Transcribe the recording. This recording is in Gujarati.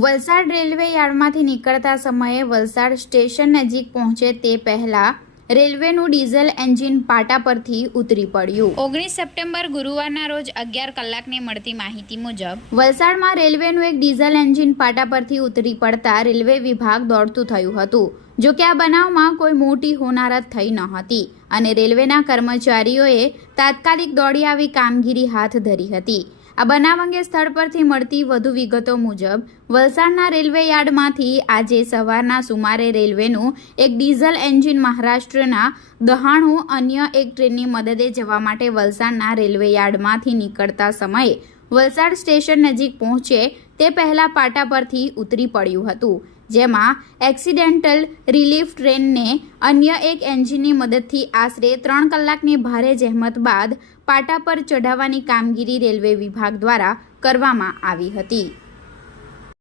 વલસાડ રેલવે યાર્ડમાંથી નીકળતા સમયે વલસાડ સ્ટેશન નજીક પહોંચે તે પહેલા રેલવેનું ડીઝલ એન્જિન પાટા પરથી ઉતરી પડ્યું. ઓગણીસ સપ્ટેમ્બર ગુરુવારના રોજ અગિયાર કલાકને મળતી માહિતી મુજબ વલસાડમાં રેલવેનું એક ડીઝલ એન્જિન પાટા પરથી ઉતરી પડતા રેલવે વિભાગ દોડતું થયું હતું. જો કે આ બનાવમાં કોઈ મોટી હોનારત થઈ ન હતી અને રેલવેના કર્મચારીઓએ તાત્કાલિક દોડી આવી કામગીરી હાથ ધરી હતી. આ બનાવ અંગે સ્થળ પરથી મળતી વધુ વિગતો મુજબ, વલસાડના રેલવે યાર્ડમાંથી આજે સવારના સુમારે રેલવેનું એક ડીઝલ એન્જિન મહારાષ્ટ્રના દહાણુ અન્ય એક ટ્રેનની મદદે જવા માટે વલસાડના રેલવે યાર્ડમાંથી નીકળતા સમયે વલસાડ સ્ટેશન નજીક પહોંચે તે પહેલા પાટા પરથી ઉતરી પડ્યું હતું. જેમાં એક્સિડેન્ટલ રિલીફ ટ્રેનને અન્ય એક એન્જિનની મદદથી આશરે ત્રણ કલાકની ભારે જહેમત બાદ પાટા પર ચઢાવવાની કામગીરી રેલવે વિભાગ દ્વારા કરવામાં આવી હતી.